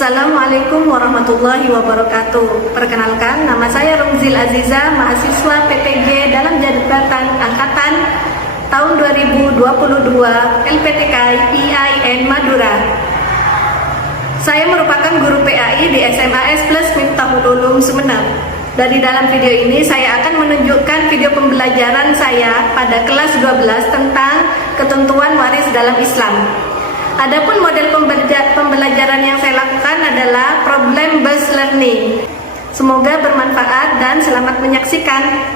Assalamualaikum warahmatullahi wabarakatuh. Perkenalkan, nama saya Rumzil Aziza, mahasiswa PTG dalam jabatan angkatan tahun 2022 LPTK IAIN Madura. Saya merupakan guru PAI di SMAS Plus Miftahul Ulum Sumeneb. Dari dalam video ini saya akan menunjukkan video pembelajaran saya pada kelas 12 tentang ketentuan waris dalam Islam. Adapun model pembelajaran yang saya lakukan adalah problem based learning. Semoga bermanfaat dan selamat menyaksikan.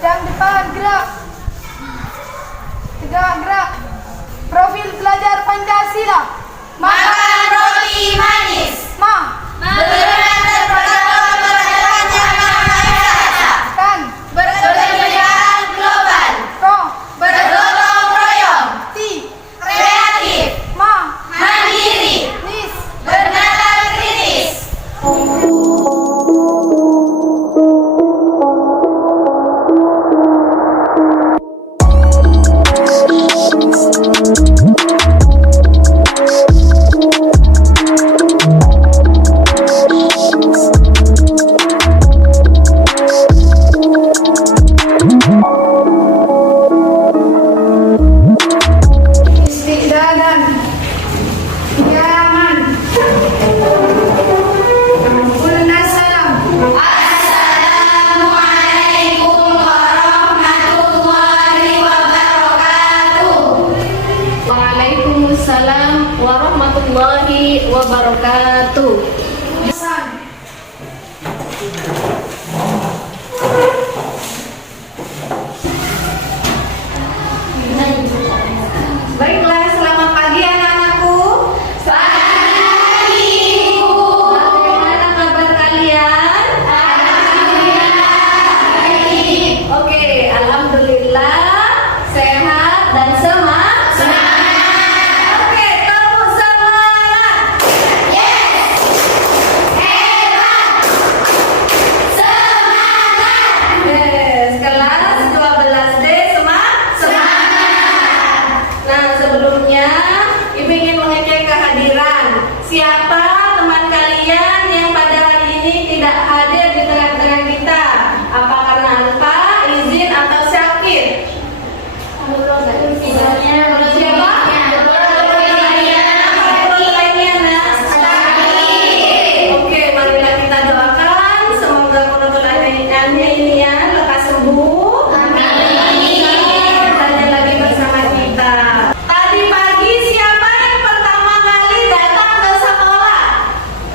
Yang depan gerak, tegak gerak. Profil pelajar Pancasila. Makan roti manis. Berdasar pada peradaban yang Maha Esa. Kan. Berkelanjutan global. Bergotong royong. Kreatif. Mandiri. Bernalar kritis. Waalaikumsalam warahmatullahi wabarakatuh. Baiklah, selamat pagi anak-anakku. Selamat pagi, Ibu. Bagaimana kabar kalian? Alhamdulillah baik. Oke, alhamdulillah sehat dan semangat. Oke, tepuk semangat. Yes. Hebat. Semangat. Yes, kelas 12D semangat. Nah, sebelumnya Ibu ingin mengecek kehadiran. Siapa teman kalian yang pada hari ini tidak hadir di tengah-tengah kita? Apa karena lupa, izin, atau sakit? Menurut siapa? Oke, marilah kita doakan semoga penonton lainnya ini ya lekas sembuh. Dan lagi bersama kita. Tadi pagi siapa yang pertama kali datang ke sekolah?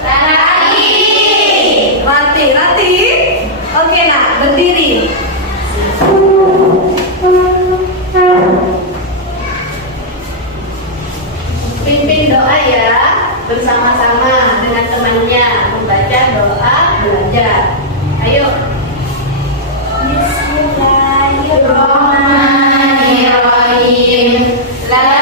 Rati. Oke, nah, berdiri. Pimpin doa ya, bersama-sama dengan temannya membaca doa belajar. Ayo. Bismillahirrahmanirrahim. La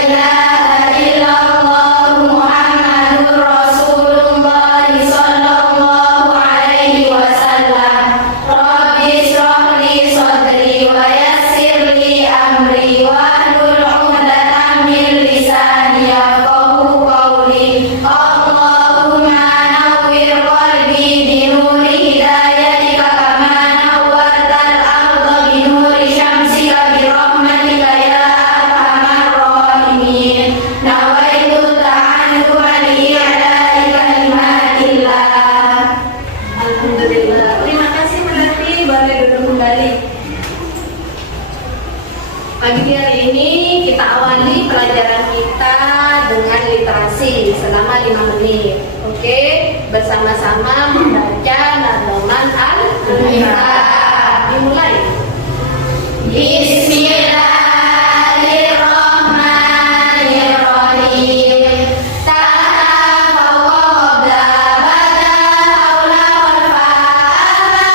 ilaha illallah Muhammadur Rasulullah sallallahu alaihi wasallam. Rabbi shrah li sadri wa yassir li amri wahlul 'uqdatam min lisani yafqahu qawli. Allahumma nawwir qalbi bi nuri hidayatika kama nawwartal arda bi nuri syamsika bi rahmatika ya arhamar rahimin. Nawaitu ta'alluma li i'la'i kalimatillah. Alhamdulillah. Terima kasih Melati, boleh duduk kembali. Pagi hari ini kita awali pelajaran kita dengan literasi selama 5 menit. Oke, bersama-sama membaca nazoman al-Quran. Dimulai. Bismillahirrahmanirrahim. Ta'ala fawqa bada haula wal fa'ala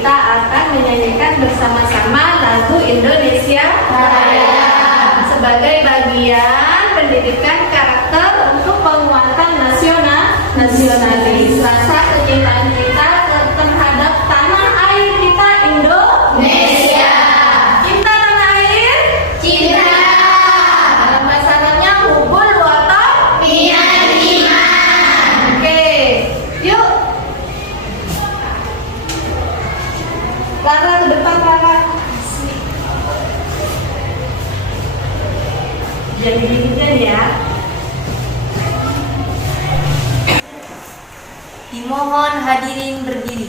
kita akan menyanyikan bersama-sama lagu Indonesia Raya sebagai bagian pendidikan karakter untuk penguatan nasionalis, rasa kecintaan kita terhadap tanah air kita Indonesia. Cinta tanah air, Cinta. dalam bahasa Arabnya hubul waton. Minal iman. Oke, yuk. Lara ke depan, Lara. Jadi gini ya. Dimohon hadirin berdiri.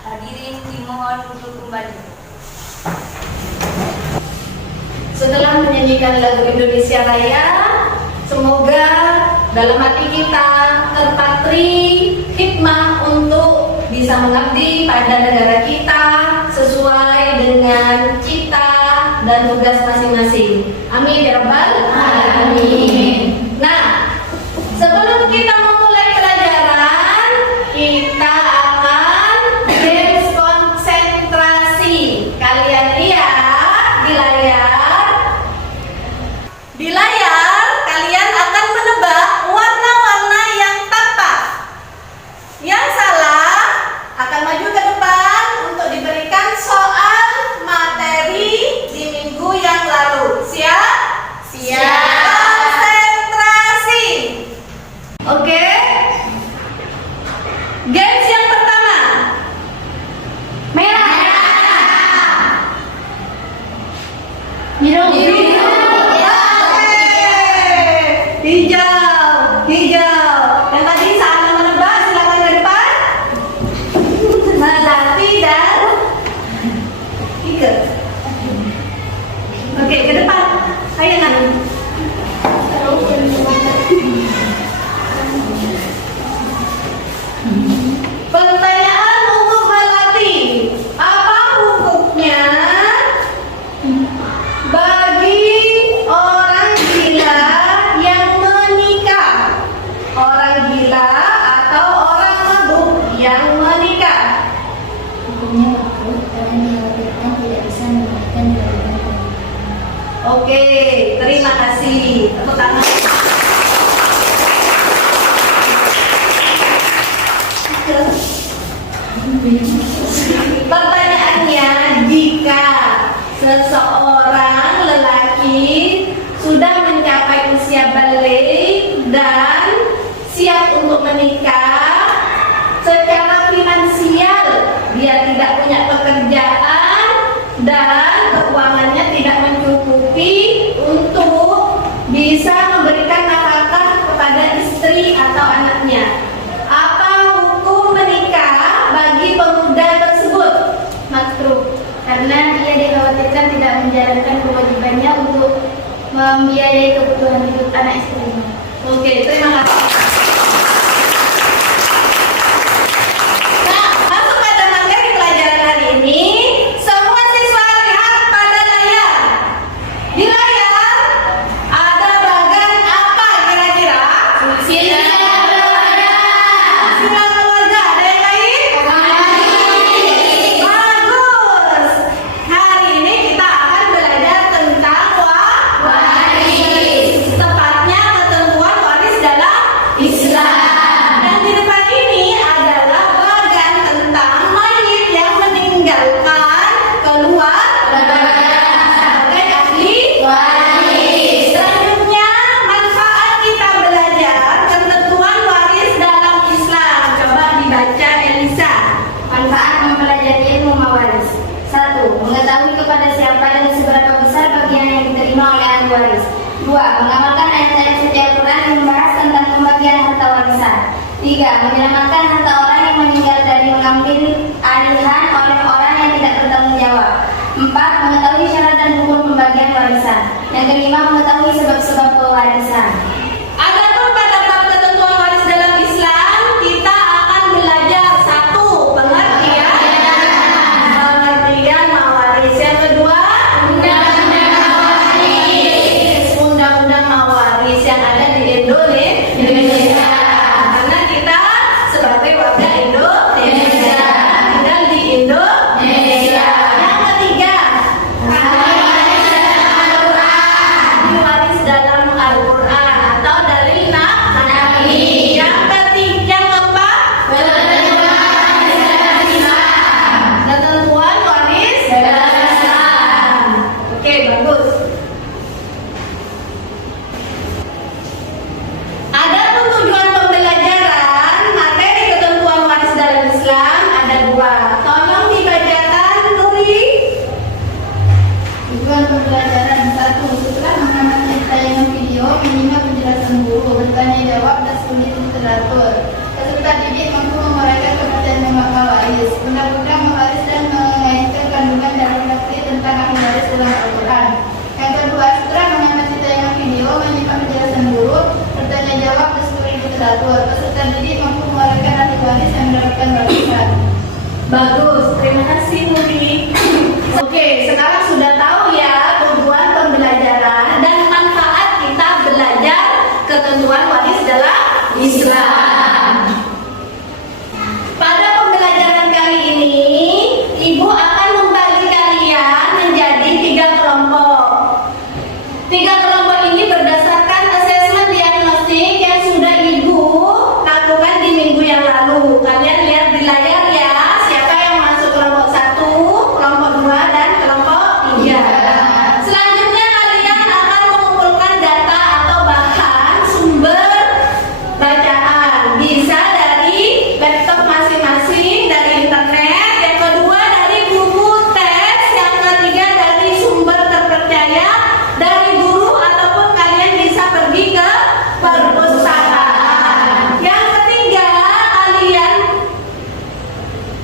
Hadirin dimohon untuk kembali. Setelah menyanyikan lagu Indonesia Raya, semoga dalam hati kita terpatri hikmah untuk bisa mengabdi pada negara kita sesuai dengan cita dan tugas masing-masing. Amin ya rabbal alamin. Nah, sebelum kita memulai pelajaran, kita akan games konsentrasi. Kalian lihat di layar. Di layar, kalian akan menebak warna-warna yang tepat. Yang salah akan maju ke depan untuk diberikan soal materi di minggu yang lalu. Siap? Siap. Konsentrasi. Oke. Games yang pertama. Merah. Biru. Hijau, hijau. Yang tadi salah menebak, silakan ke depan. Melati dan Ike. Oke, ke depan. Ayo Nan. Pertanyaan untuk Melati. Apa hukumnya bagi orang gila yang menikah? Orang gila atau orang mabuk yang menikah? Hukumnya makruh karena dilakukan tidak bisa memberikan kewajiban. Oke, terima kasih. Tepuk tangan. Pertanyaannya, jika seseorang lelaki sudah mencapai usia balik dan siap untuk menikah, secara finansial dia tidak punya pekerjaan dan keuangannya tidak mencukupi membiayai kebutuhan hidup anak istrinya. Oke, terima kasih. Nah, masuk pada materi pelajaran hari ini. Semua siswa lihat pada layar. Di layar ada bagan apa kira-kira? Silang keluarga. Silang keluarga. Ada yang lain? Bagus. Hari ini kita akan belajar tentang waris. Tepatnya ketentuan waris dalam Islam. Dan di depan ini adalah bagan tentang mayit yang meninggalkan keluarga sebagai ahli waris. Selanjutnya, manfaat kita belajar ketentuan waris dalam Islam. Coba dibaca Elisa. Manfaat mempelajari ilmu mawaris. 1. Mengetahui kepada siapa dan seberapa besar bagian yang diterima oleh ahli waris. 2. Mengamalkan ayat-ayat suci Al-Quran yang membahas tentang pembagian harta warisan. 3. Menyelamatkan harta orang yang meninggal dari mengambil alihan oleh orang yang tidak bertanggung jawab. 4. Mengetahui syarat dan hukum pembagian warisan. Yang kelima, mengetahui sebab-sebab pewarisan. Adapun pada bab ketentuan waris dalam Islam, kita akan belajar 1. Pengertian mawaris. Yang kedua, undang-undang mawaris yang ada di Indonesia. Karena kita sebagai warga Indonesia tinggal di Indonesia. Yang ketiga, waris dalam Al-Quran atau dalil Nabi. Yang ketiga, yang keempat, ketentuan waris dalam Islam. Oke, bagus. Adapun tujuan pembelajaran materi ketentuan waris dalam Islam ada 2. Tolong dibacakan, Nuri. Tujuan pembelajaran 1. Setelah mengamati tayangan video, menyimak penjelasan guru, bertanya jawab dan sulit literatur. Peserta didik mampu menguraikan pengertian memakna waris, undang-undang mewaris dan mengaitkan kandungan dalam nafsi tentang ahli waris dalam Al-Quran. Yang kedua, setelah mengamati tayangan video, menyimak penjelasan guru, bertanya jawab dan sulit literatur. Peserta didik mampu menguraikan ahli waris yang mendapatkan warisan. Bagus, terima kasih Nuri. Oke, sekarang sudah tahu ya tujuan pembelajaran dan manfaat kita belajar ketentuan waris dalam Islam. Pada pembelajaran kali ini, Ibu akan membagi kalian menjadi 3 kelompok. 3 kelompok ini berdasarkan asesmen diagnostik yang sudah Ibu lakukan di minggu yang lalu. Kalian lihat di layar ya, siapa yang masuk kelompok 1, kelompok 2, dan kelompok 3. Selanjutnya kalian akan mengumpulkan data atau bahan sumber bacaan. Bisa dari laptop masing-masing, dari internet. Yang kedua dari buku teks. Yang ketiga dari sumber terpercaya dari guru ataupun kalian bisa pergi ke perpustakaan. Yang ketiga, kalian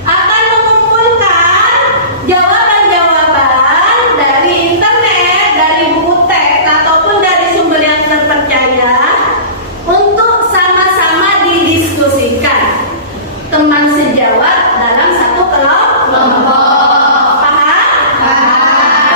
akan mengumpulkan jawaban-jawaban dari internet, dari buku teks ataupun dari sumber yang terpercaya untuk sama-sama didiskusikan. Teman sejawat dalam satu kelompok. Paham?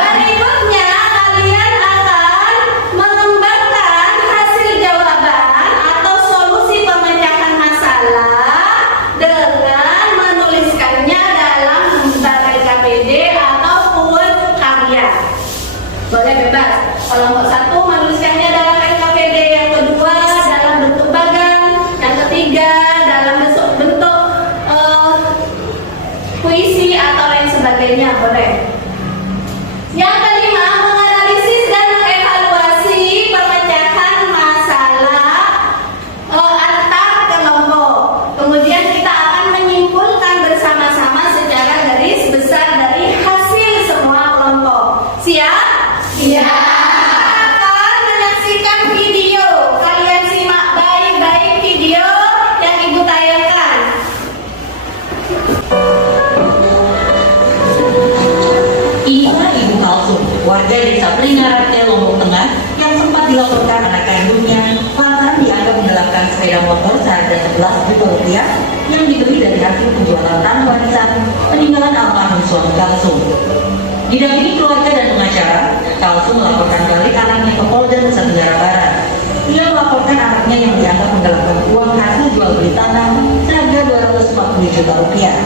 Berikutnya kalian akan mengembangkan hasil jawaban atau solusi pemecahan masalah dengan menuliskannya dalam lembar LKPD ataupun karya. Boleh bebas. Kelompok 1 menuliskannya dalam LKPD, yang kedua dalam bentuk bagan, yang ketiga dalam bentuk puisi atau lain sebagainya. Boleh. Yang kelima, menganalisis dan mengevaluasi pemecahan masalah antar kelompok. Kemudian kita akan menyimpulkan bersama-sama secara garis besar dari hasil semua kelompok. Siap? Siap. Akan menyaksikan video. Kalian simak baik-baik video yang Ibu tayangkan. Inilah Ibu Kalsum, warga desa Pringaratnya, Lombok Tengah, yang yang sempat dilaporkan anak kandungnya lantaran dianggap menggelapkan sepeda motor seharga 11 juta rupiah yang dibeli dari hasil penjualan tanah warisan peninggalan almarhum suami Kalsum. Didampingi keluarga dan pengacara, Kalsum melaporkan balik anaknya ke Polda Nusa Tenggara Barat. Ia melaporkan anaknya yang dianggap menggelapkan uang hasil jual beli tanah seharga 240 juta rupiah.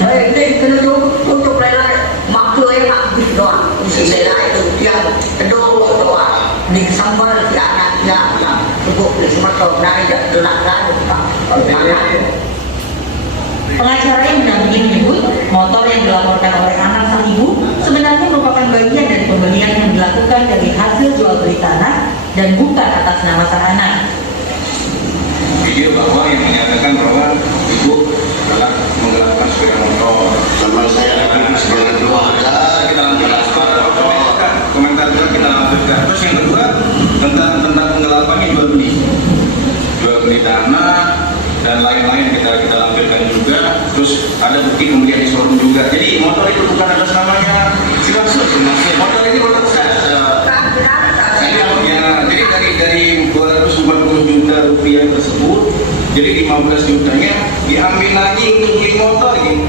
Saya ini kena untuk lain-lain makhluk yang nak beli doang isi lain itu dia kedua doang ni sambal si anaknya yang cukup di semua dari lain Pengacara yang mendampingi menyebut motor yang dilaporkan oleh anak sang ibu sebenarnya merupakan bagian dari pembelian yang dilakukan dari hasil jual beli tanah dan bukan atas nama sang anak. Video bahwa yang menyatakan bahwa ibu telah menggelapkan sepeda motor. sama saya sebagai keluarga Kita lanjutkan komentar kita lanjutkan. Terus yang kedua tentang penggelapannya jual beli tanah dan lain-lain kita lampirkan juga. Terus ada bukti pembelian di showroom juga. Jadi motor itu bukan atas namanya si Maksud. Motor ini motor saya. Ya, jadi dari 240 juta rupiah tersebut, jadi 15 jutanya diambil lagi untuk beli motor gitu.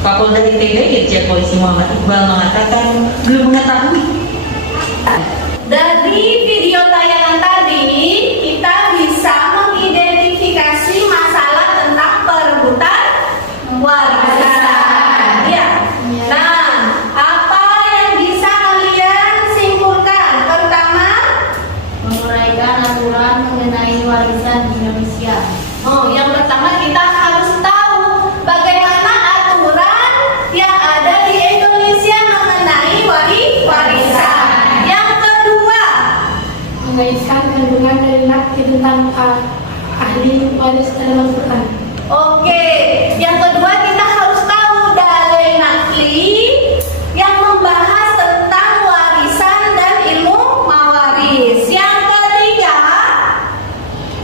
Kapolda ITB Irjen Polisi Muhammad Iqbal mengatakan belum mengetahui. Dari video tayangan tadi, kita bisa mengidentifikasi masalah tentang perebutan warisan. Ya. Nah, apa yang bisa kalian simpulkan? Pertama, Menguraikan aturan mengenai warisan di Indonesia. yang pertama kita harus tahu bagaimana aturan yang ada di Indonesia mengenai warisan. Yang kedua, Mengaitkan kandungan dari nakti tentang ahli waris dalam Al-Quran. oke. Yang kedua kita harus tahu dalil nakli yang membahas tentang warisan dan ilmu mawaris. Yang ketiga,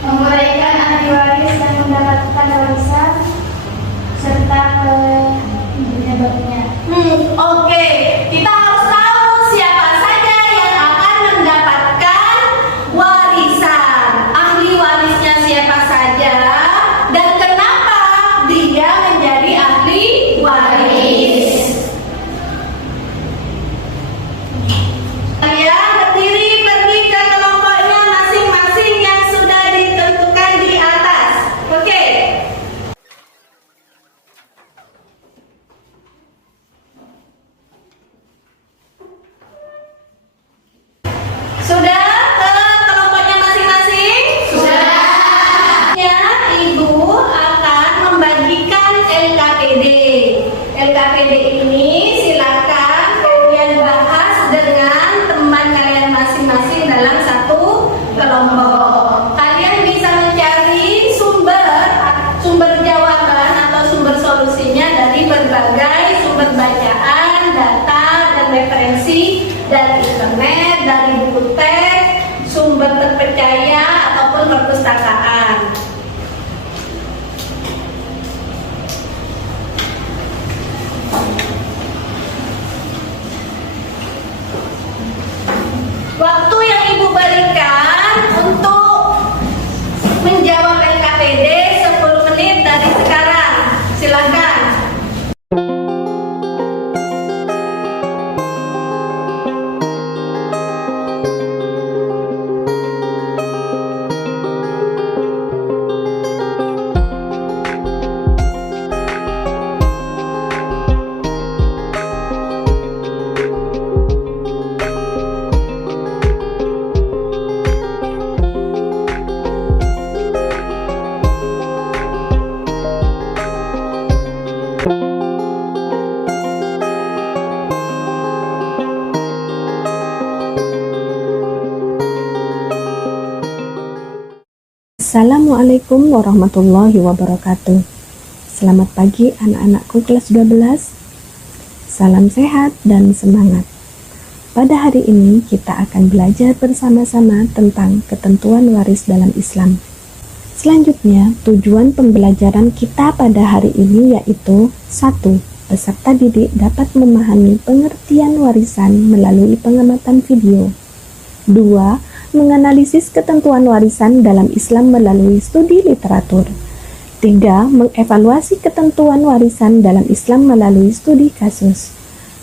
Menguraikan ahli waris dan mendapatkan warisan serta penyebabnya. oke. Kita harus tahu siapa saja yang akan mendapatkan warisan. Ahli warisnya siapa saja dan kenapa dia menjadi ahli waris. Kalian berdiri pergi ke kelompoknya masing-masing yang sudah ditentukan di atas. Oke. Sudah ke kelompoknya masing-masing? Sudah. Ya, Ibu akan membagikan LKPD. LKPD ini silakan kalian bahas dengan teman kalian masing-masing dalam satu kelompok. Kalian bisa mencari sumber jawaban atau sumber solusinya dari berbagai sumber bacaan, data, dan referensi dari internet, dari buku teks, sumber terpercaya ataupun perpustakaan. Waktu yang Ibu berikan untuk menjawab LKPD 10 menit dari sekarang. Silakan. Assalamualaikum warahmatullahi wabarakatuh. Selamat pagi anak-anakku kelas 12. Salam sehat dan semangat. Pada hari ini kita akan belajar bersama-sama tentang ketentuan waris dalam Islam. Selanjutnya, tujuan pembelajaran kita pada hari ini yaitu 1. peserta didik dapat memahami pengertian warisan melalui pengamatan video. 2. Menganalisis ketentuan warisan dalam Islam melalui studi literatur. 3. Mengevaluasi ketentuan warisan dalam Islam melalui studi kasus.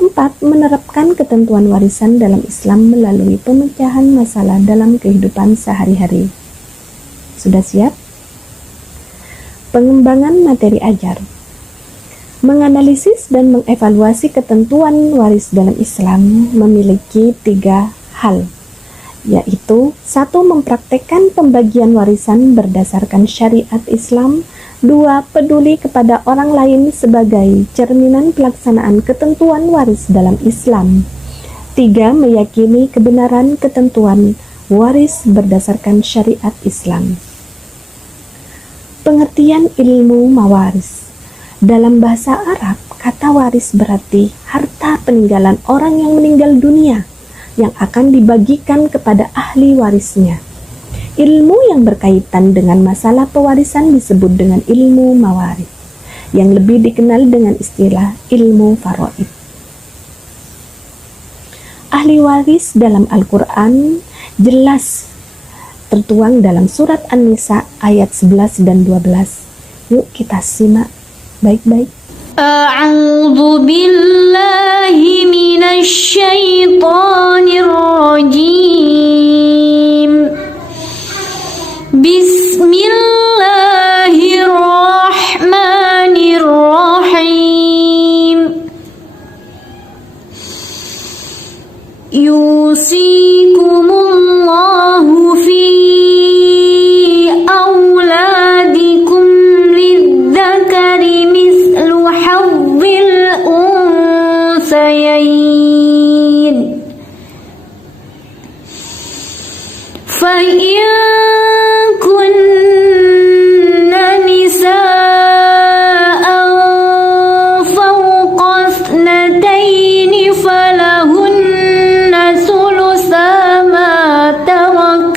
4. Menerapkan ketentuan warisan dalam Islam melalui pemecahan masalah dalam kehidupan sehari-hari. Sudah siap? Pengembangan materi ajar. Menganalisis dan mengevaluasi ketentuan waris dalam Islam memiliki 3 hal, yaitu 1. Mempraktekkan pembagian warisan berdasarkan syariat Islam. 2. Peduli kepada orang lain sebagai cerminan pelaksanaan ketentuan waris dalam Islam. 3. Meyakini kebenaran ketentuan waris berdasarkan syariat Islam. Pengertian ilmu mawaris. Dalam bahasa Arab, kata waris berarti harta peninggalan orang yang meninggal dunia yang akan dibagikan kepada ahli warisnya. Ilmu yang berkaitan dengan masalah pewarisan disebut dengan ilmu mawaris, yang lebih dikenal dengan istilah ilmu faraid. Ahli waris dalam Al-Quran jelas tertuang dalam surat An-Nisa ayat 11 dan 12. Yuk kita simak baik-baik. A'udzu billahi minasy syaithanir rajim. Bismillahirrahmanirrahim. Yusikumullahu fi auladikum lidzakari mislu hadzil unsayayn. Fa in kunna nisaa'an fawqa ithnatayni falahunna thulutha ma tarak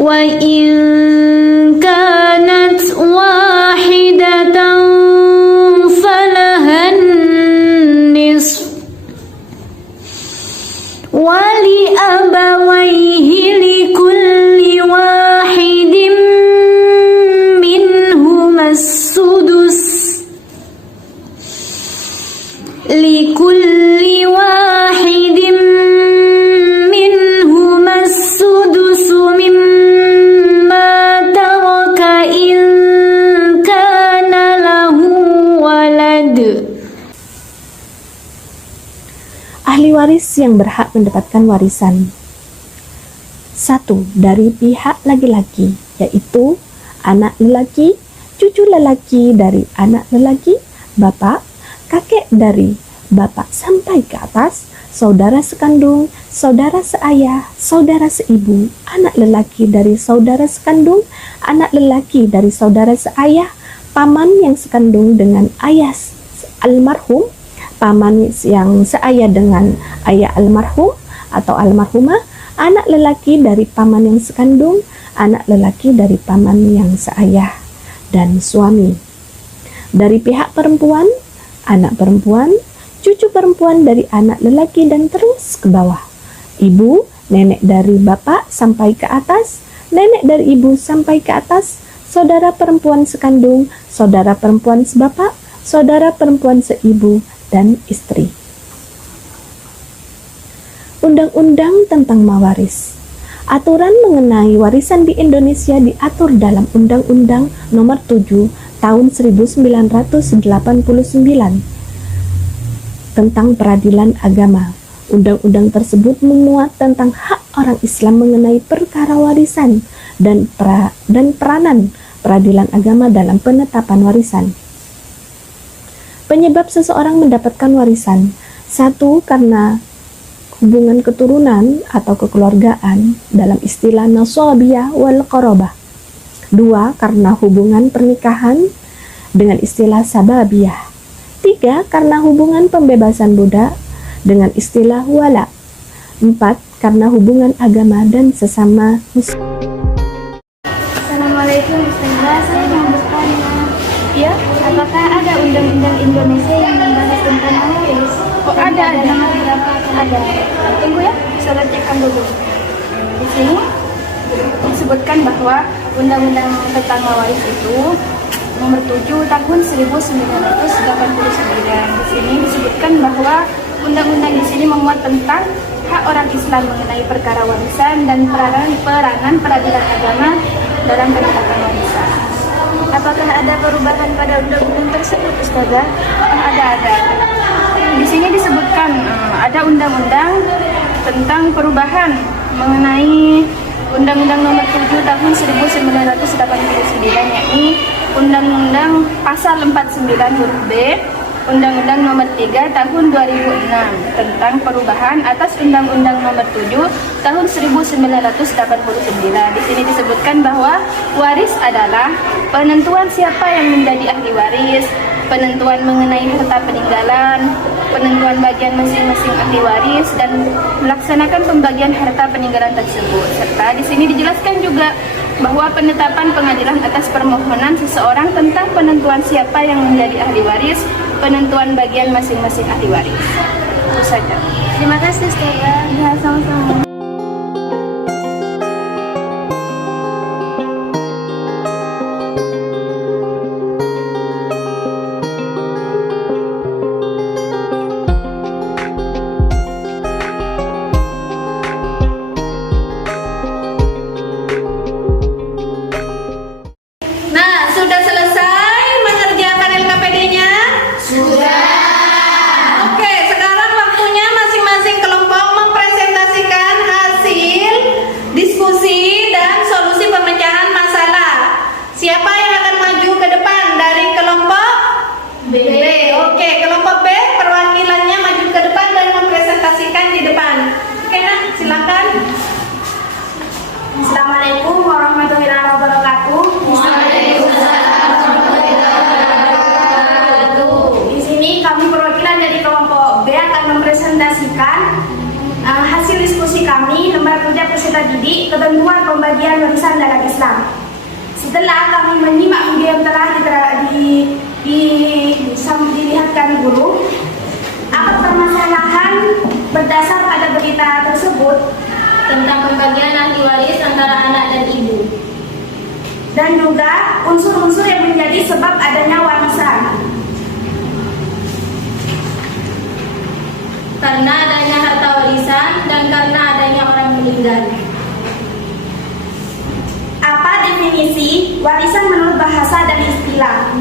wa in kanat wahidatan falahan nisf wali abawaihi likulli wahidin minhumas sudus likulli wahidin minhumas sudusu mimma taraka in kana lahu walad. Ahli waris yang berhak mendapatkan warisan. 1. Dari pihak laki-laki, yaitu anak lelaki, cucu lelaki dari anak lelaki, bapak, kakek dari bapak sampai ke atas, saudara sekandung, saudara seayah, saudara seibu, anak lelaki dari saudara sekandung, anak lelaki dari saudara seayah, paman yang sekandung dengan ayah almarhum, paman yang seayah dengan ayah almarhum atau almarhumah, anak lelaki dari paman yang sekandung, anak lelaki dari paman yang seayah, dan suami. Dari pihak perempuan, anak perempuan, cucu perempuan dari anak lelaki dan terus ke bawah. Ibu, nenek dari bapak sampai ke atas, nenek dari ibu sampai ke atas, saudara perempuan sekandung, saudara perempuan sebapak, saudara perempuan seibu, dan istri. Undang-undang tentang mawaris. Aturan mengenai warisan di Indonesia diatur dalam Undang-Undang Nomor 7 Tahun 1989 tentang peradilan agama. Undang-undang tersebut memuat tentang hak orang Islam mengenai perkara warisan dan peranan peradilan agama dalam penetapan warisan. Penyebab seseorang mendapatkan warisan. 1. Karena hubungan keturunan atau kekeluargaan dalam istilah nasabiyah wal qarabah. 2. Karena hubungan pernikahan dengan istilah sababiyah. 3. Karena hubungan pembebasan budak dengan istilah wala. 4. Karena hubungan agama dan sesama muslim. Assalamualaikum Ustazah, saya mau bertanya. Ya, apakah ada undang-undang Indonesia yang membahas tentang waris? Oh, ada. Nomor berapa? Ada. Tunggu ya, saya cekkan dulu. Di sini disebutkan bahwa undang-undang tentang waris itu nomor 7 tahun 1989. Di sini disebutkan bahwa undang-undang di sini memuat tentang hak orang Islam mengenai perkara warisan dan peranan peradilan agama dalam penetapan warisan. Apakah ada perubahan pada undang-undang tersebut, Ustazah? Ada. Di sini disebutkan ada undang-undang tentang perubahan mengenai Undang-Undang Nomor 7 Tahun 1989, yakni Undang-Undang Pasal 49 huruf B, Undang-Undang Nomor 3 Tahun 2006 tentang perubahan atas Undang-Undang Nomor 7 Tahun 1989. Di sini disebutkan bahwa waris adalah penentuan siapa yang menjadi ahli waris, penentuan mengenai harta peninggalan, penentuan bagian masing-masing ahli waris, dan melaksanakan pembagian harta peninggalan tersebut. Serta di sini dijelaskan juga bahwa penetapan pengadilan atas permohonan seseorang tentang penentuan siapa yang menjadi ahli waris, penentuan bagian masing-masing ahli waris. Itu saja. Terima kasih, Ustazah. Ya, sama-sama. Nah, sudah selesai mengerjakan LKPD-nya? Sudah. Oke, sekarang waktunya masing-masing kelompok mempresentasikan hasil diskusi dan solusi pemecahan masalah. Siapa yang akan maju ke depan dari kelompok B? Oke, kelompok B perwakilannya maju ke depan dan mempresentasikan di depan. Oke, nah, silakan. Assalamualaikum warahmatullahi wabarakatuh. Di sini kami perwakilan dari kelompok B akan mempresentasikan hasil diskusi kami lembar kerja peserta didik ketentuan pembagian warisan dalam Islam. Setelah kami menyimak video yang telah dilihatkan guru, apa permasalahan berdasar pada berita tersebut Tentang pembagian ahli waris antara anak dan ibu. dan juga unsur-unsur yang menjadi sebab adanya warisan. Karena adanya harta warisan dan karena adanya orang meninggal. Apa definisi warisan menurut bahasa dan istilah?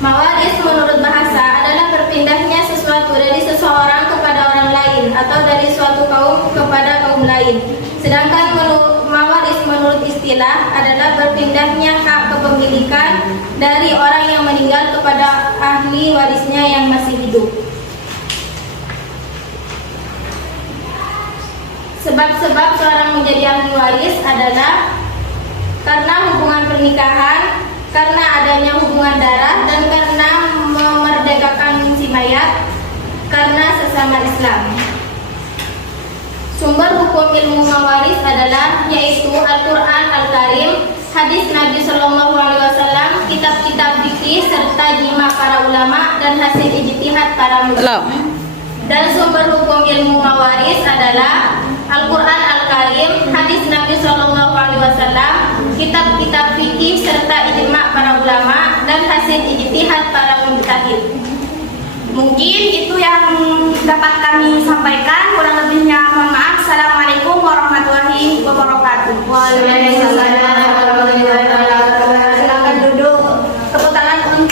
Mawaris menurut bahasa adalah berpindahnya sesuatu dari seseorang kepada orang lain atau dari suatu kaum kepada kaum lain. Sedangkan mawaris menurut istilah adalah berpindahnya hak kepemilikan dari orang yang meninggal kepada ahli warisnya yang masih hidup. Sebab-sebab seorang menjadi ahli waris adalah karena hubungan pernikahan, karena adanya hubungan darah, dan karena memerdekakan si mayat, karena sesama Islam. Sumber hukum ilmu mawaris adalah yaitu Al-Quran Al-Karim, hadis Nabi Sallallahu Alaihi Wasallam, kitab-kitab fikih serta jima para ulama dan hasil ijtihad para muslim. Dan sumber hukum ilmu mawaris adalah Al-Quran Al-Karim, hadis Nabi Sallallahu Alaihi Wasallam, kitab-kitab fikih serta ijma para ulama dan hasil ijtihad para mujtahid. Mungkin itu yang dapat kami sampaikan. Kurang lebihnya mohon maaf. Assalamualaikum warahmatullahi wabarakatuh. Waalaikumsalam warahmatullahi wabarakatuh. Silakan duduk. Tepuk tangan untuk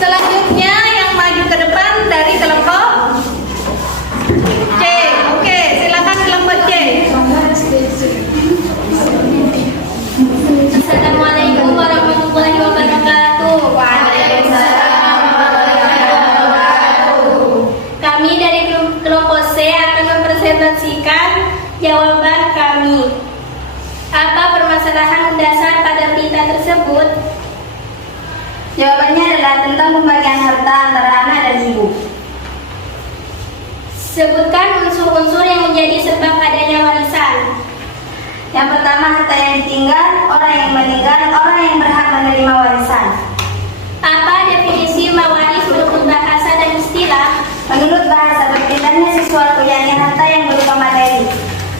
Selanjutnya yang maju ke depan dari kelompok C. Oke, silakan kelompok C. Assalamualaikum warahmatullahi wabarakatuh. Waalaikumsalam warahmatullahi wabarakatuh. Kami dari kelompok C akan mempresentasikan jawaban kami. Apa permasalahan dasar pada berita tersebut? Jawabannya adalah tentang pembagian harta antara anak dan ibu. Sebutkan unsur-unsur yang menjadi sebab adanya warisan. Yang pertama, harta yang ditinggal, orang yang meninggal, orang yang berhak menerima warisan. Apa definisi mawaris menurut bahasa dan istilah? Menurut bahasa, berkaitannya sesuatu yang harta yang berupa materi.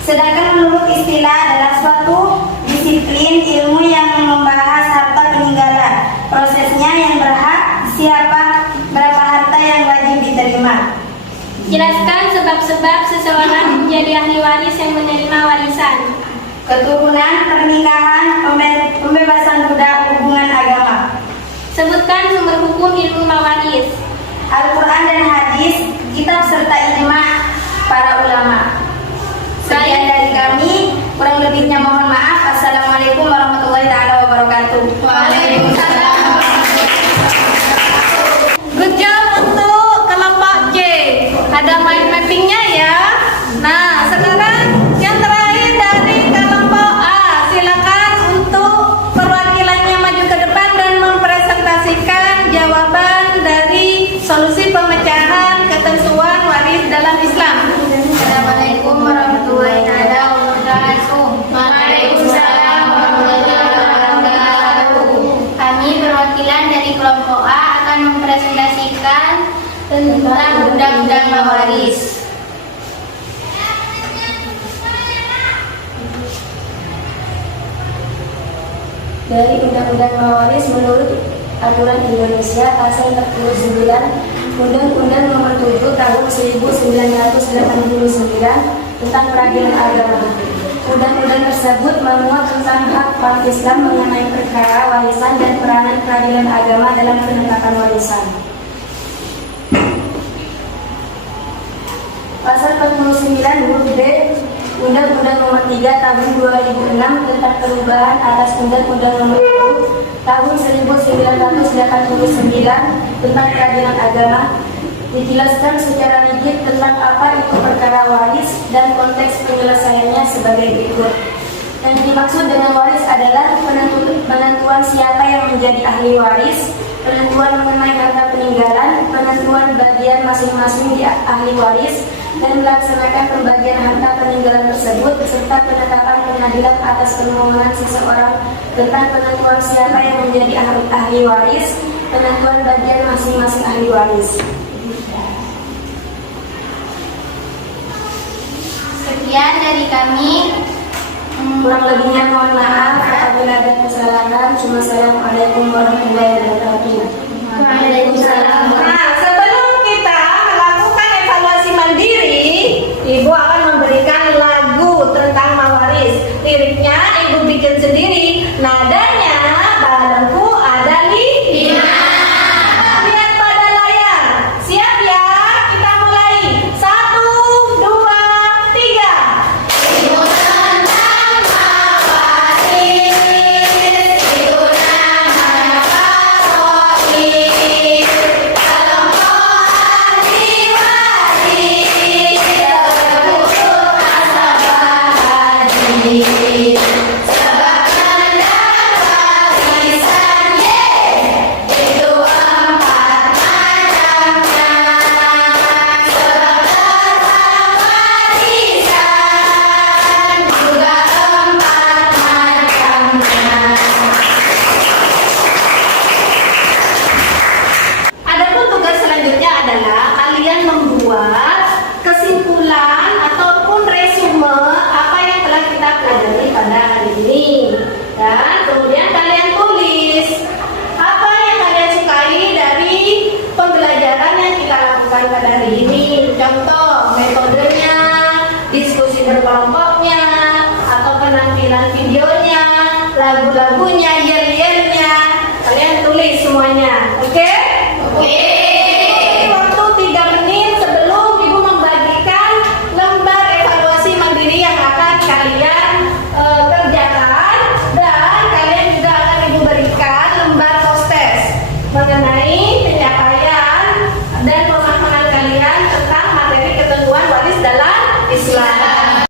Sedangkan menurut istilah adalah suatu disiplin ilmu yang membahas harta peninggalan, prosesnya yang berhak, siapa, berapa harta yang wajib diterima. Jelaskan sebab-sebab seseorang menjadi ahli waris yang menerima warisan. Keturunan, pernikahan, pembebasan budak, hubungan agama. Sebutkan sumber hukum ilmu mawaris. Al-Quran dan hadis, kitab serta ijma' para ulama. Sekian dari kami, kurang lebihnya mohon maaf. Assalamualaikum warahmatullahi wabarakatuh. Waalaikumsalam. Good job untuk kelompok C. Ada mind mappingnya ya. Nah, sekarang yang terakhir dari kelompok A. Silakan untuk perwakilannya maju ke depan dan mempresentasikan jawaban dari solusi pemecahan ketentuan waris dalam Islam. Assalamualaikum warahmatullahi wabarakatuh. Waalaikumsalam warahmatullahi wabarakatuh. Kami perwakilan dari kelompok A akan mempresentasikan tentang undang-undang mawaris. Dari undang-undang mawaris menurut aturan Indonesia pasal 49 Undang-Undang Nomor 7 Tahun 1989 tentang Peradilan Agama. Undang-undang tersebut memuat tentang hak umat Islam mengenai perkara warisan dan peranan peradilan agama dalam penetapan warisan. Pasal 49 huruf B Undang-Undang Nomor 3 Tahun 2006 tentang perubahan atas Undang-Undang Nomor 10 Tahun 1989 tentang peradilan agama dijelaskan secara rigid tentang apa itu perkara waris dan konteks penyelesaiannya sebagai berikut. Yang dimaksud dengan waris adalah penentuan siapa yang menjadi ahli waris, penentuan mengenai harta peninggalan, penentuan bagian masing-masing di ahli waris, dan melaksanakan pembagian harta peninggalan tersebut, serta penetapan pengadilan atas permohonan seseorang tentang penentuan siapa yang menjadi ahli waris, penentuan bagian masing-masing ahli waris. Sekian dari kami. Kurang lebihnya mohon maaf apabila ada kesalahan. Wassalamualaikum warahmatullahi wabarakatuh. Waalaikumsalam. Nah, sebelum kita melakukan evaluasi mandiri, Ibu akan memberikan lagu tentang mawaris. Liriknya Ibu bikin sendiri. Nadanya barengku ada lima. Lihat pada layar. Siap ya? Kita mulai. 1, 2, 3. Adapun tugas selanjutnya adalah kalian membuat kesimpulan ataupun resume apa yang telah kita pelajari pada hari ini. Dan kemudian kalian tulis apa yang kalian sukai dari pembelajaran yang kita lakukan pada hari ini. Contoh, metodenya, diskusi berkelompoknya, atau penampilan videonya, lagu-lagunya, yel-yelnya. Kalian tulis semuanya, oke? Oke. Waktu 3 menit sebelum Ibu membagikan lembar evaluasi mandiri yang akan kalian kerjakan, dan kalian juga akan Ibu berikan lembar post-test mengenai pencapaian dan pemahaman kalian tentang materi ketentuan waris dalam Islam.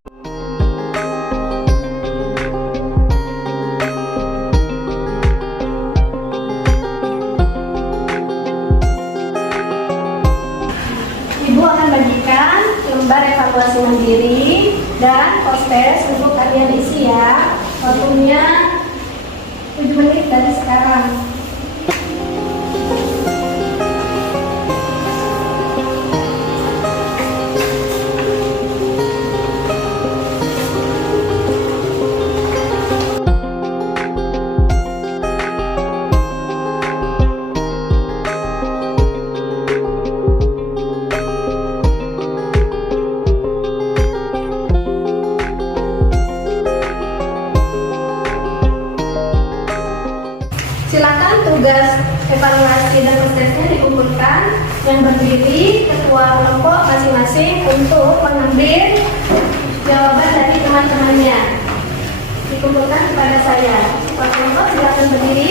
Ibu akan bagikan lembar evaluasi mandiri dan post-test untuk kalian isi ya. Waktunya 7 menit dari sekarang. Silakan tugas evaluasi dan prosesnya dikumpulkan yang berdiri ketua kelompok masing-masing untuk mengambil jawaban dari teman-temannya. Dikumpulkan kepada saya. Ketua kelompok silakan berdiri.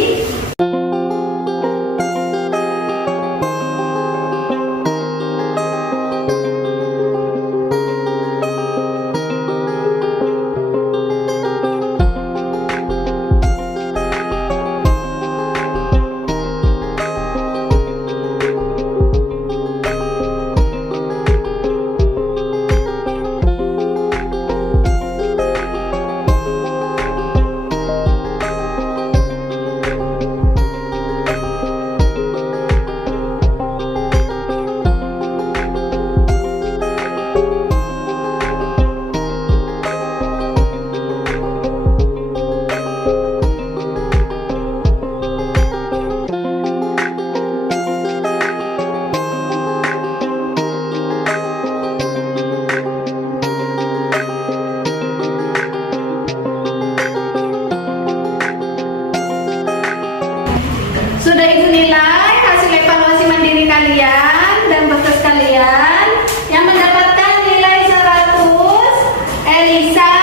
Sudah Ibu nilai hasil evaluasi mandiri kalian dan proses kalian. Yang mendapatkan nilai 100 Elisa,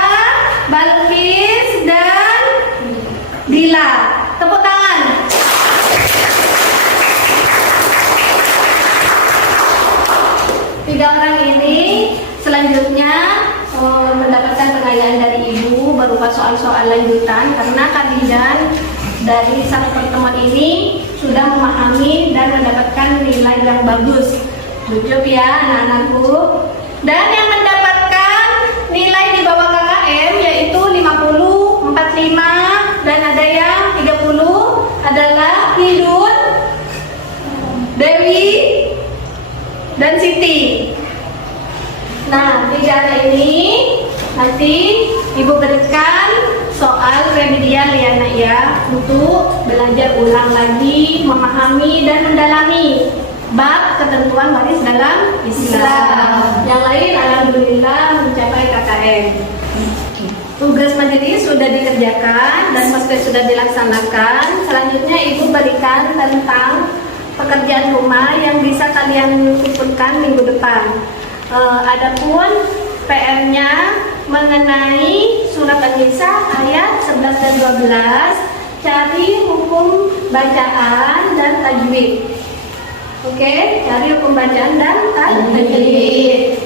Balkis, dan Dila. Tepuk tangan. Tiga orang ini selanjutnya mendapatkan penghargaan dari Ibu berupa soal-soal lanjutan karena kalian dari satu pertemuan ini sudah memahami dan mendapatkan nilai yang bagus. Good job ya anak-anakku. Dan yang mendapatkan nilai di bawah KKM yaitu 50, 45, dan ada yang 30 adalah Hidun, Dewi, dan Siti. Nah, tiga ini nanti Ibu berikan soal remedial ya nak ya, untuk belajar ulang lagi, memahami dan mendalami bab ketentuan waris dalam Islam. Yang lain alhamdulillah mencapai KKM. Tugas mandiri sudah dikerjakan dan proses sudah dilaksanakan. Selanjutnya Ibu berikan tentang pekerjaan rumah yang bisa kalian kumpulkan minggu depan. Adapun PR-nya mengenai surat An-Nisa ayat 11 dan 12, cari hukum bacaan dan tajwid. Oke, cari hukum bacaan dan tajwid.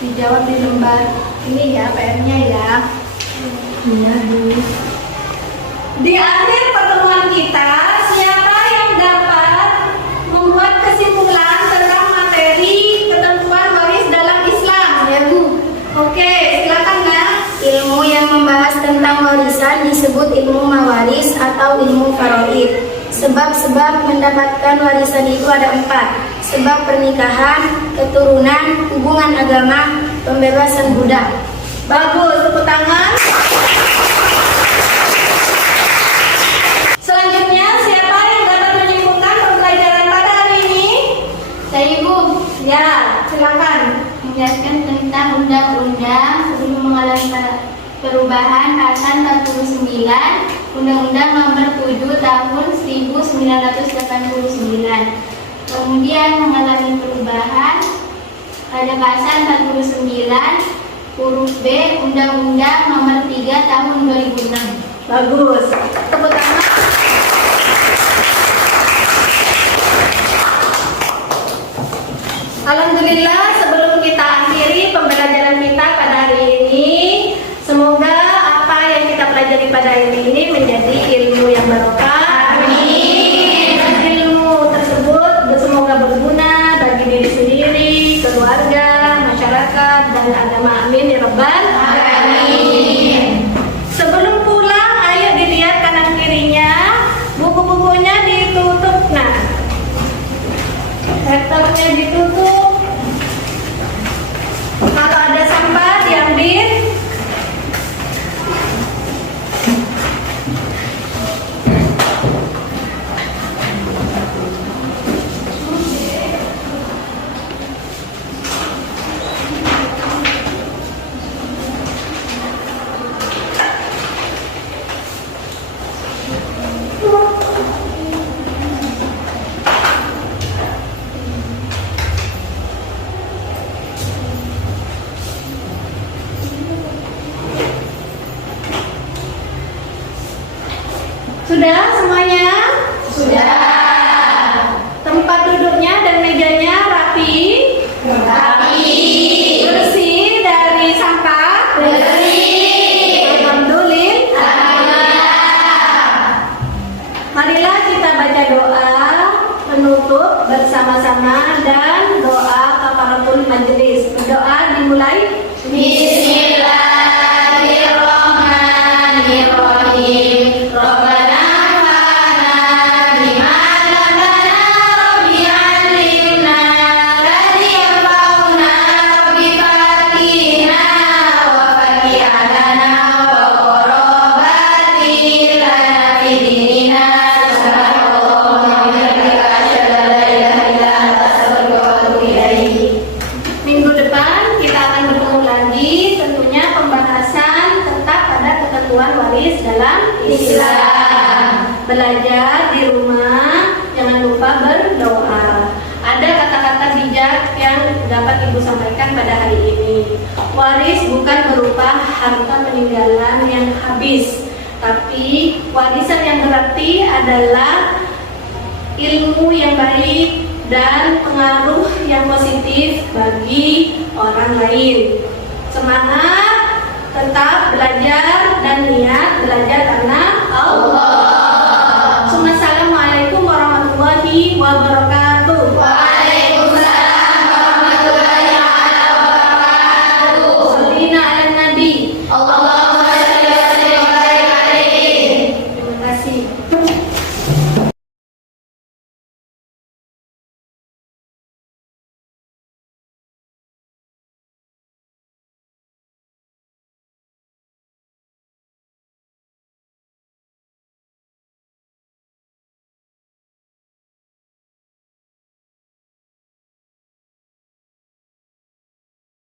Dijawab di lembar ini ya PR-nya ya. Di akhir pertemuan kita, siapa yang dapat membuat kesimpulan tentang materi ketentuan waris dalam Islam? Ya Bu. Oke, silakan Nak. Ilmu yang membahas tentang warisan disebut ilmu mawaris atau ilmu faraid. Sebab-sebab mendapatkan warisan itu ada 4. Sebab pernikahan, keturunan, hubungan agama, pembebasan budak. Bagus, tepuk tangan. Selanjutnya, siapa yang dapat menyimpulkan pembelajaran pada hari ini? Saya Ibu. Ya, silakan. Menjelaskan tentang undang-undang sebelum mengalami perubahan pasal 49 Undang-Undang Nomor 7 Tahun 1989. Kemudian mengalami perubahan pada pasal 49 huruf B Undang-Undang Nomor 3 Tahun 2006. Bagus. Tepuk tangan. Alhamdulillah, sebelum kita akhiri pembelajaran kita pada hari ini, semoga apa yang kita pelajari pada hari ini menjadi ilmu yang barokah. Amin. Dan ilmu tersebut semoga berguna bagi diri sendiri dan agama. Amin ya rabbal alamin. Sebelum pulang, ayo dilihat kanan kirinya, buku-bukunya ditutup. Nah, laptopnya ditutup. Kalau ada sampah diambil. Sudah semuanya? Sudah. Tempat duduknya dan mejanya rapi? Rapi. Bersih dari sampah? Bersih. Alhamdulillah. Marilah kita baca doa penutup bersama-sama dan doa kafaratul majelis. Berdoa dimulai. Bismillahirrahmanirrahim. Rabbana minggu depan kita akan bertemu lagi, tentunya pembahasan tetap pada ketentuan waris dalam Islam. Belajar di rumah, jangan lupa berdoa. Ada kata-kata bijak yang dapat Ibu sampaikan pada hari ini. Waris bukan berupa harta peninggalan yang habis, tapi warisan yang berarti adalah ilmu yang baik dan pengaruh yang positif bagi orang lain. Semangat, tetap belajar dan niat belajar karena Allah. Assalamualaikum warahmatullahi wabarakatuh.